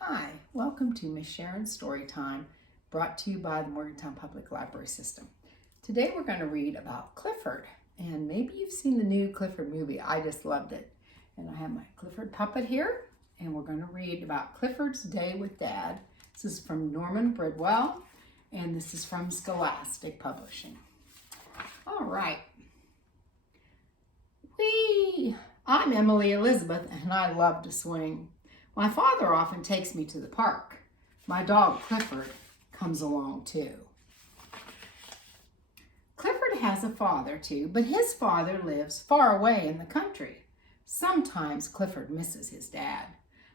Hi, welcome to Miss Sharon's Story Time, brought to you by the Morgantown Public Library System. Today we're going to read about Clifford, and maybe you've seen the new Clifford movie. I just loved it. And I have my Clifford puppet here, and we're going to read about Clifford's Day with Dad. This is from Norman Bridwell, and this is from Scholastic Publishing. All right. I'm Emily Elizabeth, and I love to swing. My father often takes me to the park. My dog, Clifford, comes along too. Clifford has a father too, but his father lives far away in the country. Sometimes Clifford misses his dad.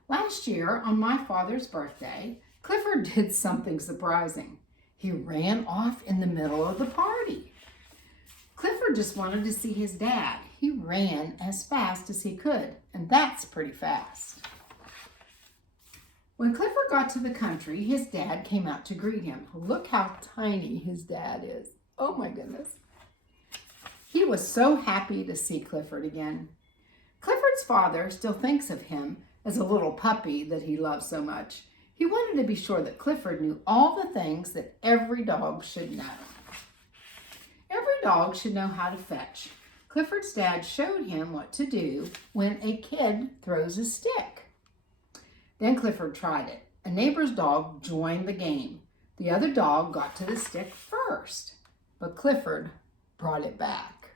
Last year, on my father's birthday, Clifford did something surprising. He ran off in the middle of the party. Clifford just wanted to see his dad. He ran as fast as he could, and that's pretty fast. When Clifford got to the country, his dad came out to greet him. Look how tiny his dad is. Oh my goodness. He was so happy to see Clifford again. Clifford's father still thinks of him as a little puppy that he loves so much. He wanted to be sure that Clifford knew all the things that every dog should know. Every dog should know how to fetch. Clifford's dad showed him what to do when a kid throws a stick. Then Clifford tried it. A neighbor's dog joined the game. The other dog got to the stick first, but Clifford brought it back.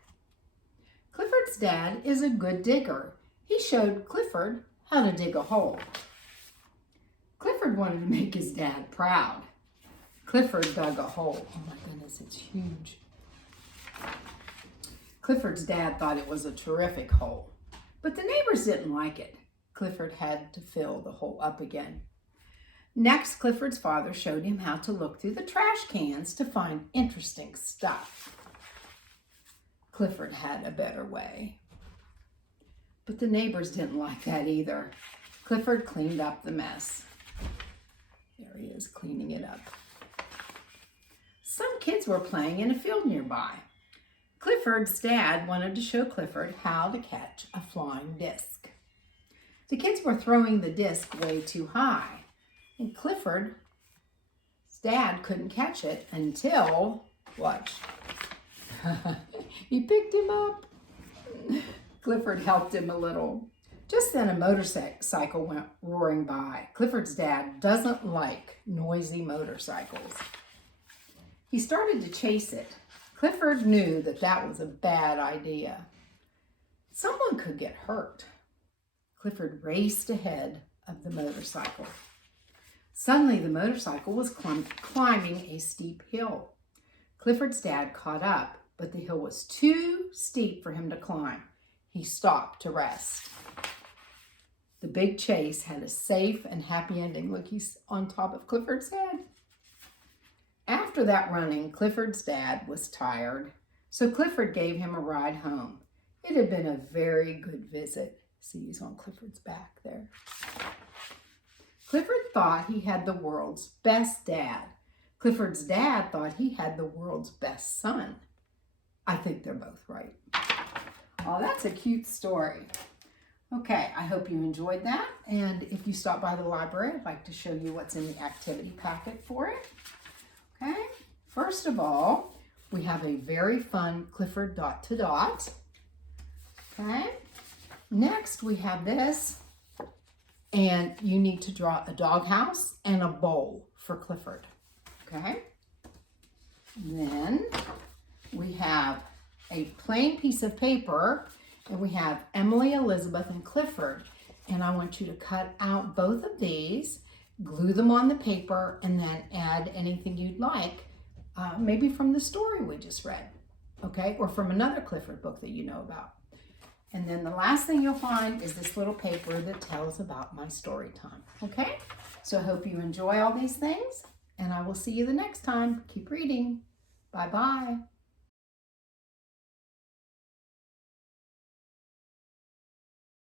Clifford's dad is a good digger. He showed Clifford how to dig a hole. Clifford wanted to make his dad proud. Clifford dug a hole. Oh my goodness, it's huge. Clifford's dad thought it was a terrific hole, but the neighbors didn't like it. Clifford had to fill the hole up again. Next, Clifford's father showed him how to look through the trash cans to find interesting stuff. Clifford had a better way. But the neighbors didn't like that either. Clifford cleaned up the mess. There he is, cleaning it up. Some kids were playing in a field nearby. Clifford's dad wanted to show Clifford how to catch a flying disc. The kids were throwing the disc way too high, and Clifford's dad couldn't catch it until, watch, he picked him up. Clifford helped him a little. Just then a motorcycle went roaring by. Clifford's dad doesn't like noisy motorcycles. He started to chase it. Clifford knew that that was a bad idea. Someone could get hurt. Clifford raced ahead of the motorcycle. Suddenly, the motorcycle was climbing a steep hill. Clifford's dad caught up, but the hill was too steep for him to climb. He stopped to rest. The big chase had a safe and happy ending. Look, he's on top of Clifford's head. After that running, Clifford's dad was tired, so Clifford gave him a ride home. It had been a very good visit. See, he's on Clifford's back there. Clifford thought he had the world's best dad. Clifford's dad thought he had the world's best son. I think they're both right. Oh, that's a cute story. Okay, I hope you enjoyed that. And if you stop by the library, I'd like to show you what's in the activity packet for it. Okay, first of all, we have a very fun Clifford dot to dot. Okay. Next, we have this, and you need to draw a doghouse and a bowl for Clifford, okay? And then we have a plain piece of paper, and we have Emily Elizabeth and Clifford, and I want you to cut out both of these, glue them on the paper, and then add anything you'd like, maybe from the story we just read, okay? Or from another Clifford book that you know about. And then the last thing you'll find is this little paper that tells about my story time, okay? So I hope you enjoy all these things, and I will see you the next time. Keep reading. Bye-bye.